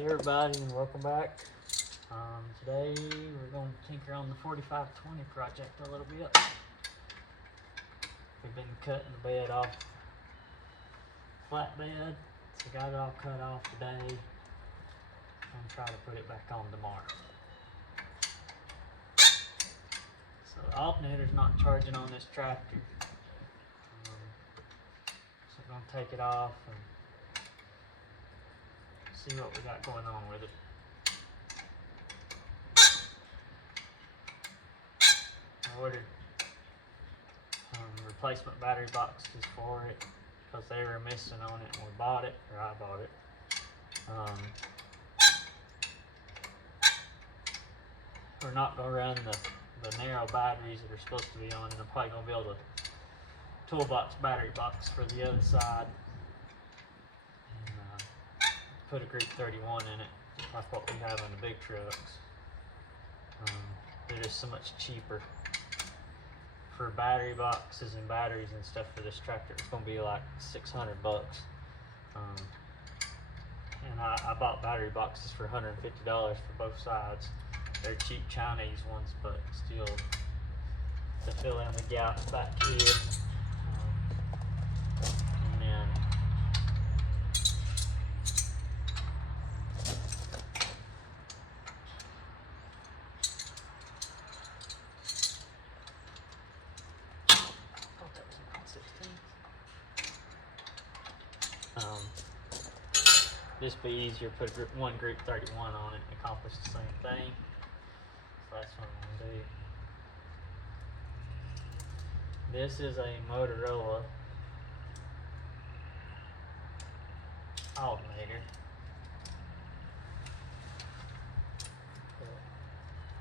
Hey everybody, and welcome back. Today we're going to tinker on the 4520 project a little bit. We've been cutting the bed off flatbed, so got it all cut off today and try to put it back on tomorrow. So the alternator's not charging on this tractor, so we're going to take it off and see what we got going on with it. I ordered replacement battery boxes for it because they were missing on it when we bought it, or I bought it. We're not going to run the narrow batteries that are supposed to be on, and I'm probably going to build a toolbox battery box for the other side and put a group 31 in it, like what we have on the big trucks. They're just so much cheaper. For battery boxes and batteries and stuff for this tractor, it's going to be like $600. And I bought battery boxes for $150 for both sides. They're cheap Chinese ones, but still to fill in the gaps back here. And then this be easier, put one group 31 on it and accomplish the same thing. So that's what I'm going to do. This is a Motorola Alternator.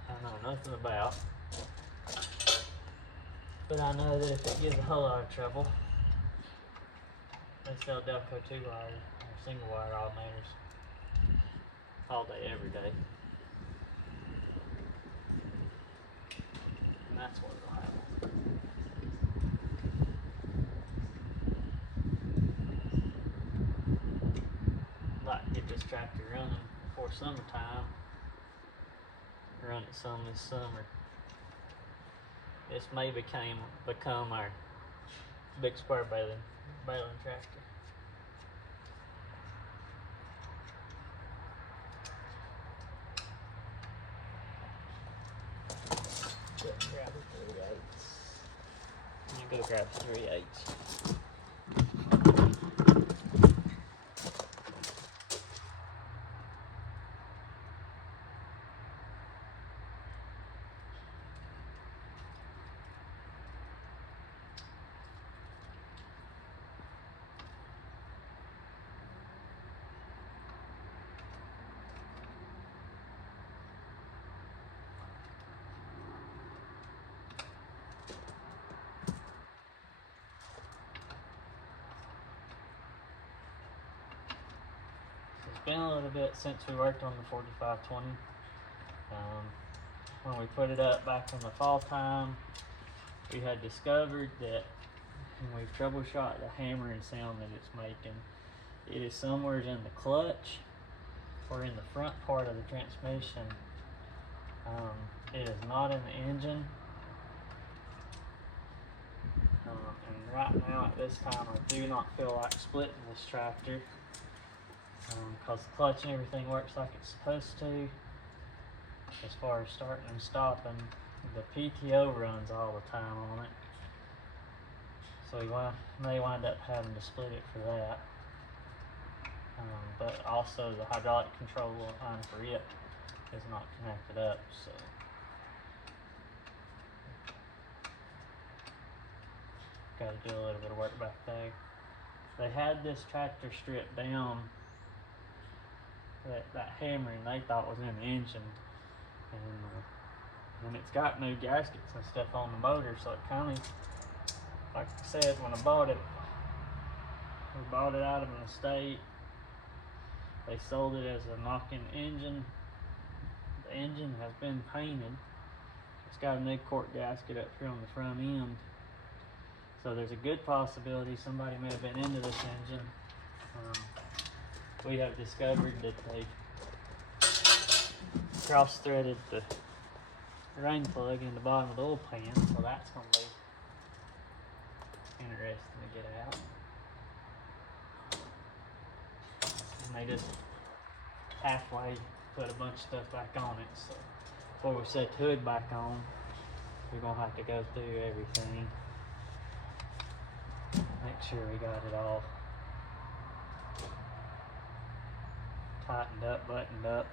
I know nothing about, but I know that if it gives a whole lot of trouble, they sell Delco 2 wire or single wire alternators all day, every day. And that's what it'll have. I'd like to get this tractor running before summertime. Run it some this summer. This may become our big square baling tractor. Grab the 3/8. I'm gonna go grab the 3/8. It's been a little bit since we worked on the 4520. When we put it up back in the fall time, we had discovered that when we've troubleshot the hammering sound that it's making, it is somewhere in the clutch or in the front part of the transmission. It is not in the engine. And right now at this time, I do not feel like splitting this tractor because the clutch and everything works like it's supposed to. As far as starting and stopping, the PTO runs all the time on it, so we may wind up having to split it for that. But also the hydraulic control line for it is not connected up, so got to do a little bit of work back there. They had this tractor stripped down. That hammering they thought was in the engine, and it's got new gaskets and stuff on the motor, so it kind of, like I said, when I bought it, we bought it out of an estate. They sold it as a knock-in engine. The engine has been painted. It's got a new cork gasket up here on the front end, so there's a good possibility somebody may have been into this engine. We have discovered that they cross-threaded the drain plug in the bottom of the oil pan, so that's going to be interesting to get out. And they just halfway put a bunch of stuff back on it, so before we set the hood back on, we're going to have to go through everything, make sure we got it all tightened up, buttoned up.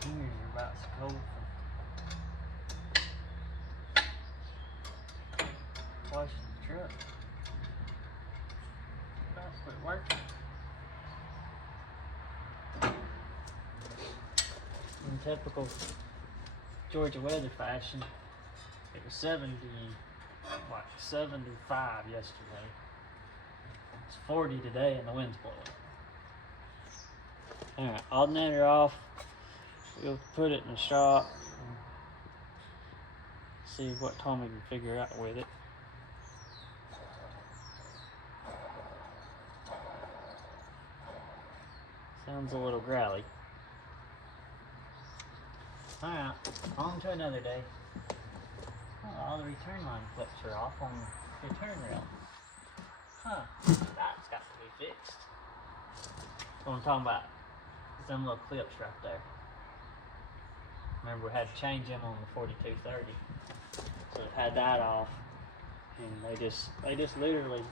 Fingers are about so cold from washing the truck. About to quit working. In typical Georgia weather fashion, it was 75 yesterday. It's 40 today and the wind's blowing. Alright, alternator off. We'll put it in the shop and see what Tommy can figure out with it. Sounds a little growly. Alright, on to another day. Oh, all the return line clips are off on the return rail. Huh, that's got to be fixed. That's what I'm talking about. Some little clips right there. Remember, we had to change them on the 4230. So it had that off, and they just literally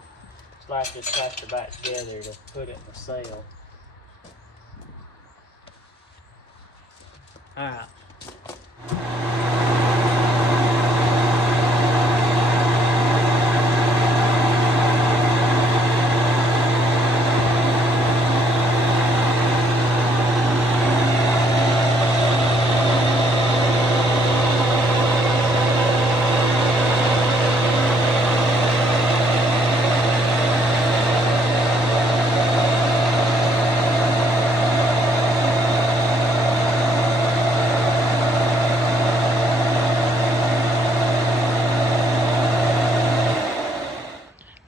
slapped this tractor back together to put it in the sail. Alright.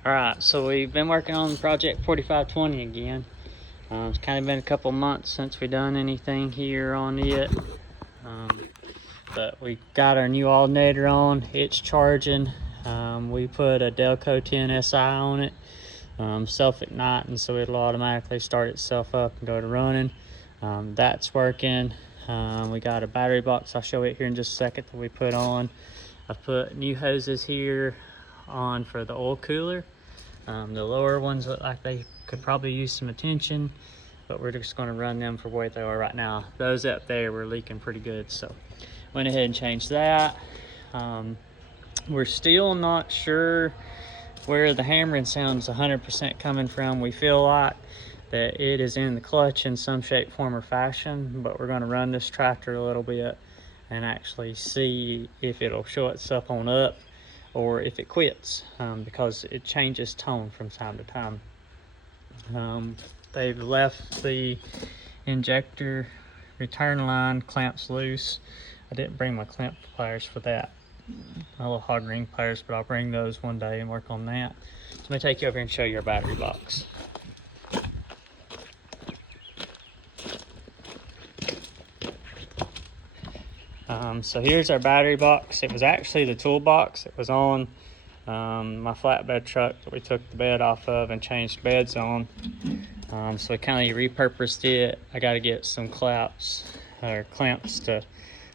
Alright, so we've been working on project 4520 again. It's kind of been a couple months since we done anything here on it. But we got our new alternator on, it's charging. We put a Delco 10 SI on it, self-igniting, so it'll automatically start itself up and go to running. That's working. We got a battery box, I'll show it here in just a second, that we put on. I've put new hoses here on for the oil cooler. The lower ones look like they could probably use some attention, but we're just going to run them for where they are right now. Those up there were leaking pretty good, so Went ahead and changed that. We're still not sure where the hammering sound is 100% coming from. We feel like that it is in the clutch in some shape, form, or fashion, but we're going to run this tractor a little bit and actually see if it'll show itself on up or if it quits, because it changes tone from time to time. They've left the injector return line clamps loose. I didn't bring my clamp pliers for that, my little hog ring pliers, but I'll bring those one day and work on that. So I'm gonna take you over and show you our battery box. So here's our battery box. It was actually the toolbox. It was on my flatbed truck that we took the bed off of and changed beds on. So we kind of repurposed it. I got to get some clamps to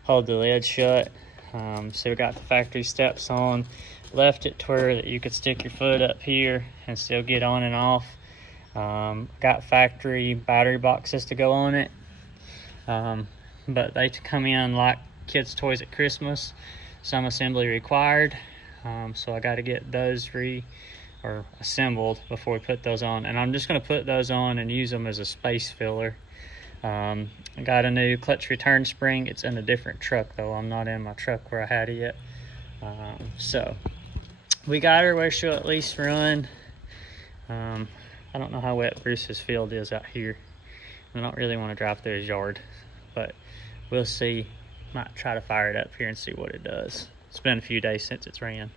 hold the lid shut. So we got the factory steps on, left it to where that you could stick your foot up here and still get on and off. Got factory battery boxes to go on it, but they come in like kids' toys at Christmas, some assembly required. So I got to get those assembled before we put those on, and I'm just going to put those on and use them as a space filler. I got a new clutch return spring. It's in a different truck though. I'm not in my truck where I had it yet. So we got her where she'll at least run. I don't know how wet Bruce's field is out here. I don't really want to drive through his yard, but we'll see. Might try to fire it up here and see what it does. It's been a few days since it's ran.